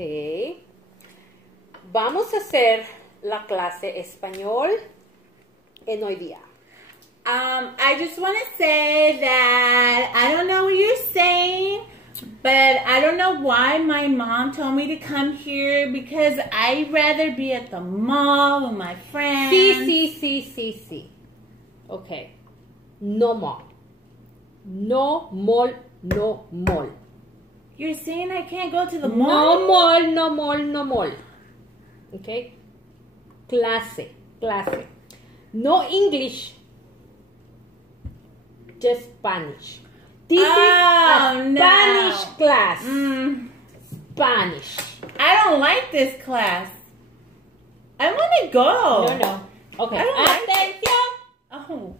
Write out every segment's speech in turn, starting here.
Ok. Vamos a hacer la clase español en hoy día. I just want to say that I don't know what you're saying, but I don't know why my mom told me to come here because I'd rather be at the mall with my friends. Sí. Ok. No mall. No mall, no mall. You're saying I can't go to the mall? No mall. Ok. Clase. No English. Just Spanish. This is a Spanish class. Spanish. I don't like this class. I want to go. No. Okay. I don't like Atención. Oh.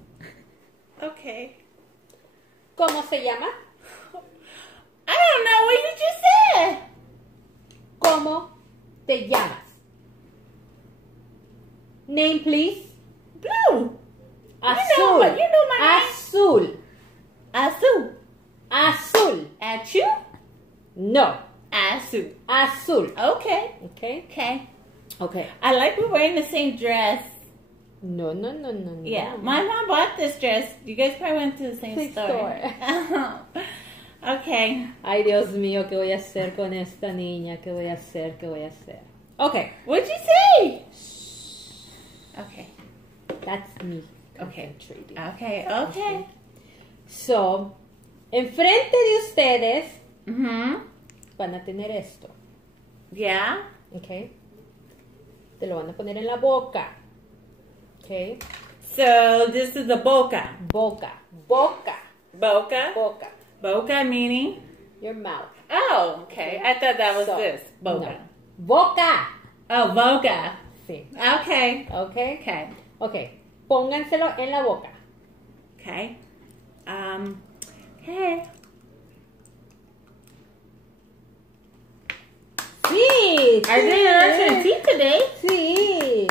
Okay. ¿Cómo se llama? I don't know what you just said. ¿Cómo te llamas? Name, please. Blue. Azul. You know my name. Azul. Azul. At you? No. Azul. Okay. Okay. I like we're wearing the same dress. No. Yeah. My mom bought this dress. You guys probably went to the same store. Okay. Ay, Dios mío, ¿qué voy a hacer con esta niña? ¿Qué voy a hacer? Okay. What'd you say? Okay. That's me. Okay. Concentrating. Okay. So, enfrente de ustedes Mm-hmm. van a tener esto. Yeah. Okay. Te lo van a poner en la boca. Okay. So this is the boca. Boca. Boca meaning? Your mouth. Oh, okay. I thought that was So, this. Boca. No. Boca. Oh, boca. Sí. Okay. Okay. Okay. Pónganselo en la boca. Okay. Okay. Sí. I didn't actually teach today. Sí.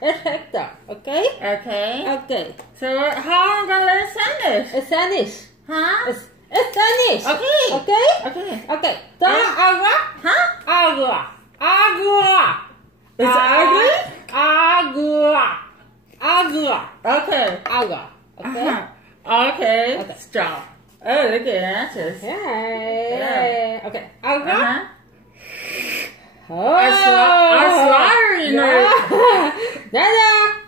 Perfecto. Okay. Okay. So how am I gonna learn Spanish? Spanish. Huh? Spanish. Okay. Okay. Toma agua. Huh? Agua. Is it ugly? Agua. Okay. Agua. Okay. Okay. Okay. Stop. Oh, look at answers. Yeah. Okay. Agua. Oh. I swallow, you know.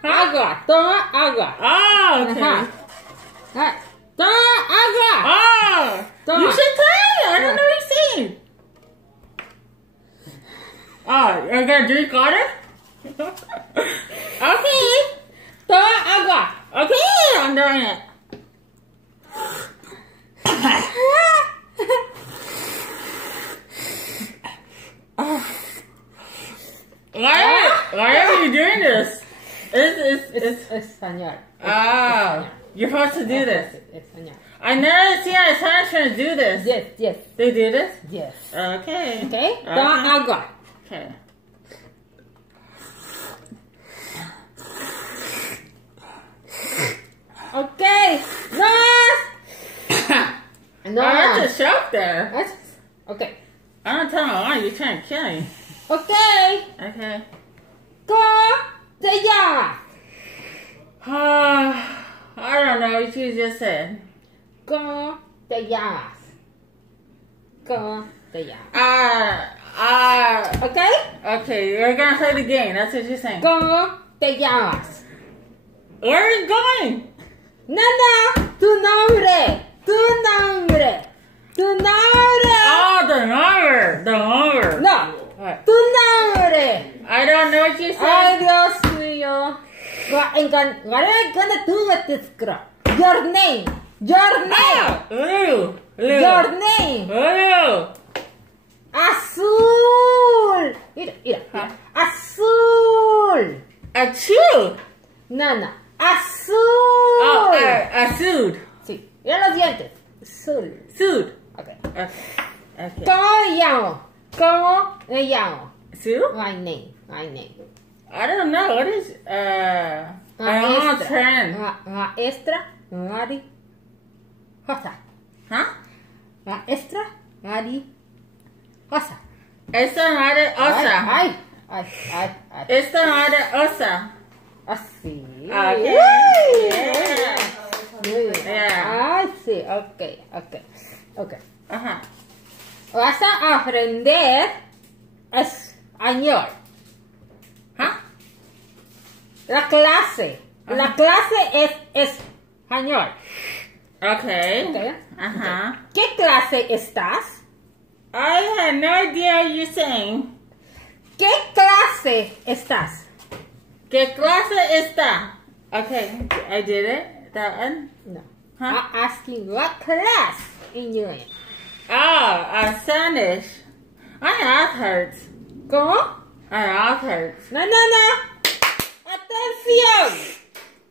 Agua. Toma agua. Oh, okay. Ajá. Toma agua. Oh, Toma. you should tell. I don't know what you're saying. Oh, you're gonna drink water? Okay. Toma agua. Okay, I'm doing it. Why are you doing this? It's Español. you're supposed to do this. Español. I never seen a Spanish trying to do this. Yes. They do this? Yes. Okay. Okay. Toma agua. Okay. Okay. No. That's a shock there. Okay. I don't tell my mom you're trying to kill me. Okay. Okay. ¿Cómo te llamas? I don't know what you just said. ¿Cómo te llamas? Okay? Okay, you're gonna play the game. That's what you're saying. ¿Cómo te llamas? Where are you going? Nada, tu nombre. Oh, the number. No, What? tu nombre. I don't know what you Ay, said. Dios mío. What am I gonna do with this girl? Your name. Blue. Your name. Blue. Azul. Mira. Azul. Achoo. No. Azul. Oh, sued. Sí. Mira los dientes. Azul. Sued. Okay. Okay. ¿Cómo me llamo? Sue? My name. I don't know. What is, I'm trend. Maestra Mari Rosa. Huh? Maestra Mari Rosa. Esta madre osa. Ay. Esta madre osa. Así. Okay. Yeah. Yeah. Ay, sí, ok. Ajá. Vas a aprender español. ¿Ah? La clase es español. Okay. Okay. Ajá. ¿Qué clase estás? I have no idea what you're saying. ¿Qué clase estás? ¿Qué clase está? Okay, I did it. That one. No. Huh? I'm asking what class in English. Oh, Spanish. I hurts. ¿Cómo? I hurts. No. Atención.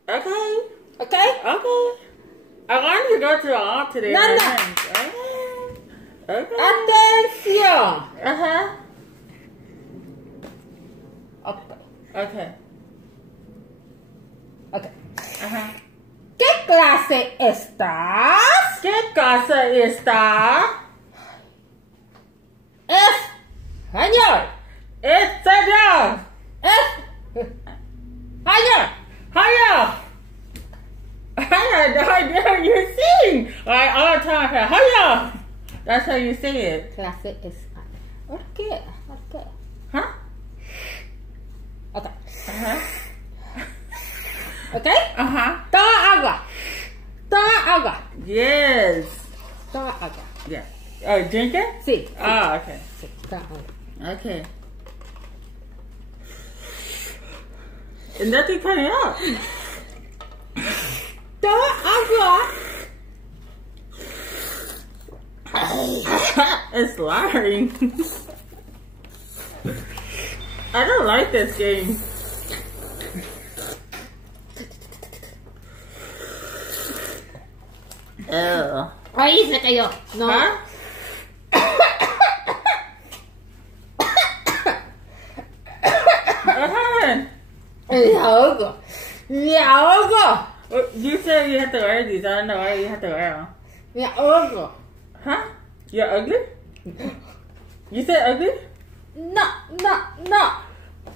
Okay. Okay? Okay. I wanted to go to the alt today. No. Okay. Atención. Uh-huh. Okay. Okay. Uh-huh. ¿Qué clase estás? ¿Qué casa está? Español. Español. Español. Hiya. I had no idea what you're saying. All the time, hiya. That's how you say it. Clase español. ¿Por qué? Huh? Okay. Uh-huh. Okay? Uh-huh. Toma agua. Yes. Toma agua. Yeah. Drink it? Sí. Oh, okay. Sí, toma agua. Okay. And nothing coming out. Toma agua. It's lying. I don't like this game. Ew. Ahí se cayó. No. Huh? What happened? Me ahogo. You said you have to wear these. I don't know why you have to wear them. Me ahogo. Huh? You're ugly? You said ugly? No.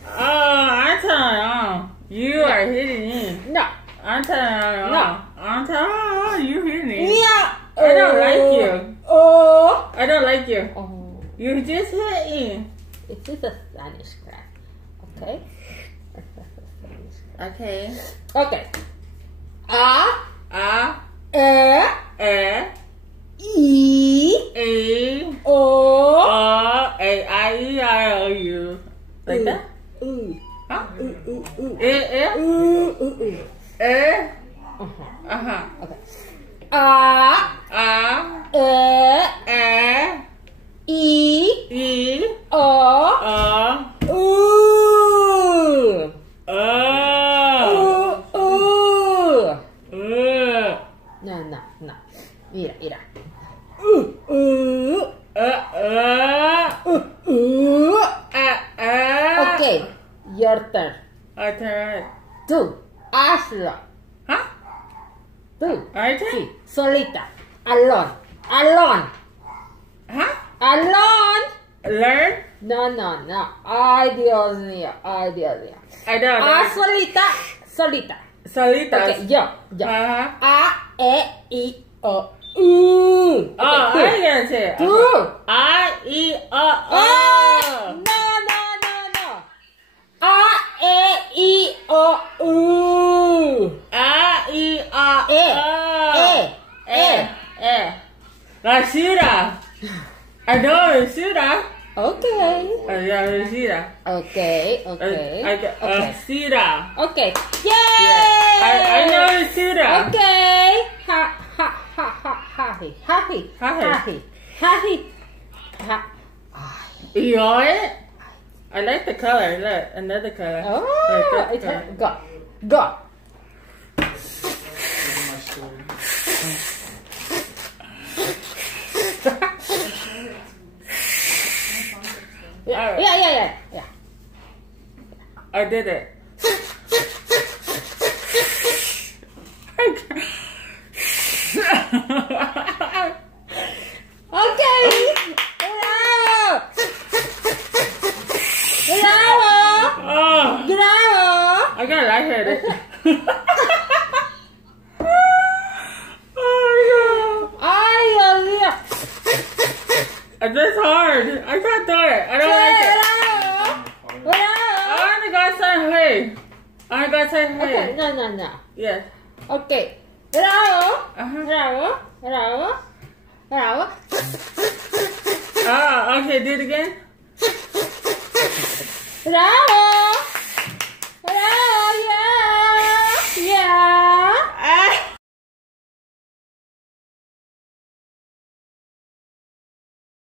Oh, I'm telling you. You are hitting me. No. I'm telling you. No. I'm telling you. You hitting me. Yeah. I don't like you. Oh. I don't like you. Oh. You just hit me. It is a Spanish class. Okay? Okay. Okay. A. E. I, I. O. U. Like that? Huh? Uh-huh. Okay. A. E. I. O. U. No. Mira. Okay, your turn. Alright. Tú, hazlo. Huh? Tú. Alright. Sí, solita. Alone. Huh? Alone. Learn? No. Ay, Dios mío. I don't know. Solita. Solitas. Okay, yo. Uh-huh. A, E, I, O, U. Oh, I Okay, gotta say it. tú. I, E, O. No. A, E, I, O, U. I, E, O. Rashida. I know Rashida. Okay. Yeah, Rashida. Okay. Rashida. Okay. Yay! Yeah. I know Rashida. Okay. Happy. You know it? I like the color. Look, another color. Oh, Like this color. go. Yeah. I did it. Okay. Wow. I got lightheaded. Oh my god. Ay, Dios mío. That's hard. I can't do it. I don't like it. Bravo. I want to go outside and play. I want to go outside and play. Okay, no. Yes. Okay. Bravo. Uh-huh. Bravo. Oh, okay. Do it again. Bravo.